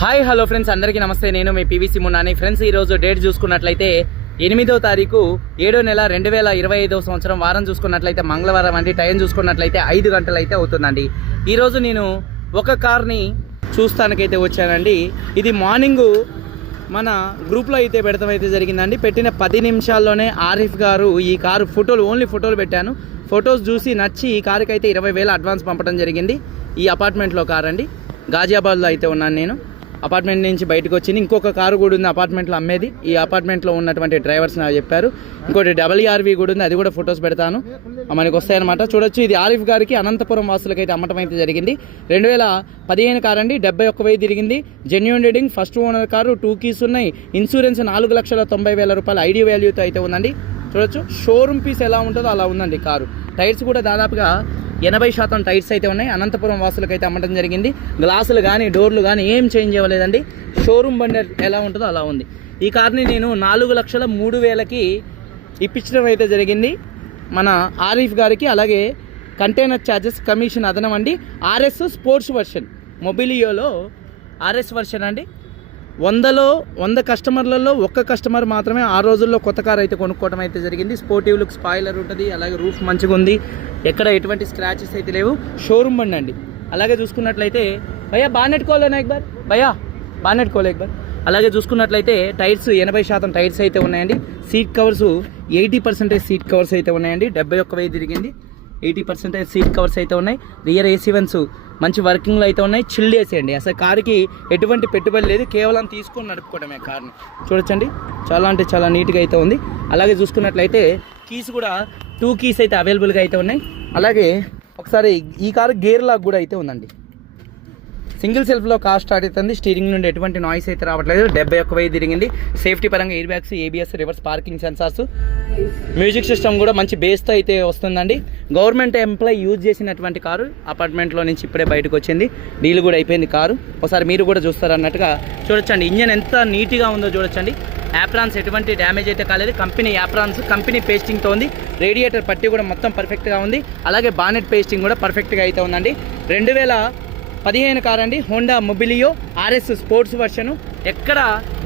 Hi hello friends అందరికీ నమస్తే. నేను మీ పీవీసీ మున్నాని ఫ్రెండ్స్ ఈరోజు డేట్ చూసుకున్నట్లయితే ఎనిమిదో తారీఖు ఏడో నెల రెండు వేల ఇరవై ఐదో సంవత్సరం వారం చూసుకున్నట్లయితే మంగళవారం అండి. టైం చూసుకున్నట్లయితే ఐదు గంటలు అయితే అవుతుందండి ఈరోజు నేను ఒక కార్ని చూస్తానికైతే వచ్చానండి. ఇది మార్నింగు మన గ్రూప్లో అయితే పెడతాం అయితే జరిగిందండి. పెట్టిన పది నిమిషాల్లోనే ఆరిఫ్ గారు ఈ కారు ఫోటోలు ఓన్లీ ఫోటోలు పెట్టాను. ఫొటోస్ చూసి నచ్చి ఈ కారుకి అయితే ఇరవై వేల అడ్వాన్స్ పంపడం జరిగింది. ఈ అపార్ట్మెంట్లో కార్ అండి గాజియాబాద్లో అయితే ఉన్నాను నేను. అపార్ట్మెంట్ నుంచి బయటకు వచ్చింది. ఇంకొక కారు కూడా ఉంది అపార్ట్మెంట్లో అమ్మేది. ఈ అపార్ట్మెంట్లో ఉన్నటువంటి డ్రైవర్స్ నాకు చెప్పారు. ఇంకోటి డబ్ల్యూఆర్వి కూడా ఉంది. అది కూడా ఫొటోస్ పెడతాను. మనకి వస్తాయన్నమాట. చూడొచ్చు ఇది ఆరిఫ్ గారికి అనంతపురం వాసులకి అయితే అమ్మటం అయితే జరిగింది. రెండు వేల పదిహేను కారు అండి డెబ్బై ఒక్క వెయ్యి తిరిగింది. Genuine reading first owner car two keys ఉన్నాయి. ఇన్సూరెన్స్ నాలుగు లక్షల తొంభై వేల రూపాయల ఐడి వాల్యూతో అయితే ఉందండి. చూడొచ్చు షోరూమ్ పీస్ ఎలా ఉంటుందో అలా ఉందండి కారు. టైర్స్ కూడా దాదాపుగా ఎనభై శాతం టైర్స్ అయితే ఉన్నాయి. అనంతపురం వాసులకు అయితే అమ్మటం జరిగింది. గ్లాసులు కానీ డోర్లు కానీ ఏం చేంజ్ అవ్వలేదండి. షోరూమ్ బండి ఎలా ఉంటుందో అలా ఉంది. ఈ కార్ని నేను నాలుగు లక్షల మూడు వేలకి ఇప్పించడం అయితే జరిగింది. మన ఆరిఫ్ గారికి అలాగే కంటైనర్ ఛార్జెస్ కమిషన్ అదనం అండి ఆర్ఎస్ స్పోర్ట్స్ వర్షన్. మొబిలియోలో ఆర్ఎస్ వర్షన్ అండి. వందలో వంద కస్టమర్లలో ఒక్క కస్టమర్ మాత్రమే ఆ రోజుల్లో కొత్త కార్ అయితే కొనుక్కోవడం అయితే జరిగింది. స్పోర్టివ్ లుక్ స్పాయిలర్ ఉంటుంది అలాగే రూఫ్ మంచిగా ఉంది. ఎక్కడ ఎటువంటి స్క్రాచెస్ అయితే లేవు. షోరూమ్ బండి అండి. అలాగే చూసుకున్నట్లయితే భయ్యా బానెట్ కోలేనా ఎక్బార్ భయ్యా బానెట్ కోలే ఎక్బార్ అలాగే చూసుకున్నట్లయితే టైర్స్ ఎనభై శాతం టైర్స్ అయితే ఉన్నాయండి. Seat covers eighty percentage seat covers అయితే ఉన్నాయండి. డెబ్బై ఒక్క వెయ్యి తిరిగింది. ఎయిటీ పర్సెంటేజ్ సీట్ కవర్స్ అయితే ఉన్నాయి. రియర్ ఏసీ వన్స్ మంచి వర్కింగ్లో అయితే ఉన్నాయి. చిల్డ్ ఏసీ అసలు కారుకి ఎటువంటి పెట్టుబడి లేదు. కేవలం తీసుకొని నడుపుకోవడమే కార్ని. చూడొచ్చండి. చాలా అంటే చాలా నీట్గా అయితే ఉంది. అలాగే చూసుకున్నట్లయితే కీస్ కూడా టూ కీస్ అయితే అవైలబుల్గా అయితే ఉన్నాయి. అలాగే ఒకసారి ఈ కారు గేర్ లాక్ కూడా అయితే ఉందండి. సింగిల్ సెల్ఫ్లో కార్ స్టార్ట్ అవుతుంది. స్టీరింగ్ నుండి ఎటువంటి నాయిస్ అయితే రావట్లేదు. డెబ్బై ఒక్క వెయ్యి తిరిగింది. సేఫ్టీ పరంగా air bags ABS reverse parking sensors music system కూడా మంచి బేస్తో అయితే వస్తుందండి. గవర్నమెంట్ ఎంప్లాయ్ యూజ్ చేసినటువంటి కారు అపార్ట్మెంట్లో నుంచి ఇప్పుడే బయటకు వచ్చింది. డీల్ కూడా అయిపోయింది కారు. ఒకసారి మీరు కూడా చూస్తారన్నట్టుగా చూడొచ్చండి. ఇంజన్ ఎంత నీట్గా ఉందో చూడొచ్చండి. యాప్రాన్స్ ఎటువంటి డ్యామేజ్ అయితే కాలేదు. కంపెనీ యాప్రాన్స్ కంపెనీ పేస్టింగ్తో ఉంది. రేడియేటర్ పట్టి కూడా మొత్తం పర్ఫెక్ట్గా ఉంది. అలాగే బానెట్ పేస్టింగ్ కూడా పర్ఫెక్ట్గా అయితే ఉందండి. రెండు వేల పదిహేను కార్ అండి హోండా మొబిలియో ఆర్ఎస్ స్పోర్ట్స్ వర్షను. ఎక్కడ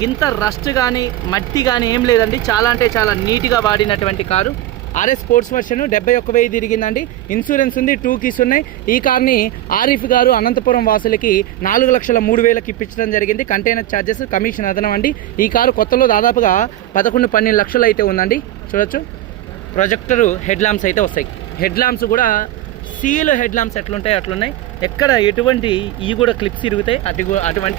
ఇంత రస్ట్ కానీ మట్టి కానీ ఏం లేదండి. చాలా అంటే చాలా నీట్గా వాడినటువంటి కారు. ఆర్ఎస్ స్పోర్ట్స్ వర్షన్ డెబ్బై ఒక్క వెయ్యి తిరిగిందండి. ఇన్సూరెన్స్ ఉంది టూ కీస్ ఉన్నాయి. ఈ కార్ని ఆరిఫ్ గారు అనంతపురం వాసులకి నాలుగు లక్షల మూడు వేలకి ఇప్పించడం జరిగింది. కంటైనర్ ఛార్జెస్ కమిషన్ అదనం అండి ఈ కారు కొత్తలో దాదాపుగా పదకొండు పన్నెండు లక్షలు అయితే ఉందండి. చూడొచ్చు. ప్రొజెక్టర్ హెడ్ ల్యాంప్స్ అయితే వస్తాయి. హెడ్ ల్యాంప్స్ కూడా సీలు హెడ్ ల్యాంప్స్ ఎట్లుంటాయి అట్లున్నాయి. ఎక్కడ ఎటువంటి ఈ కూడా క్లిప్స్ ఇరుగుతాయి అటు అటువంటి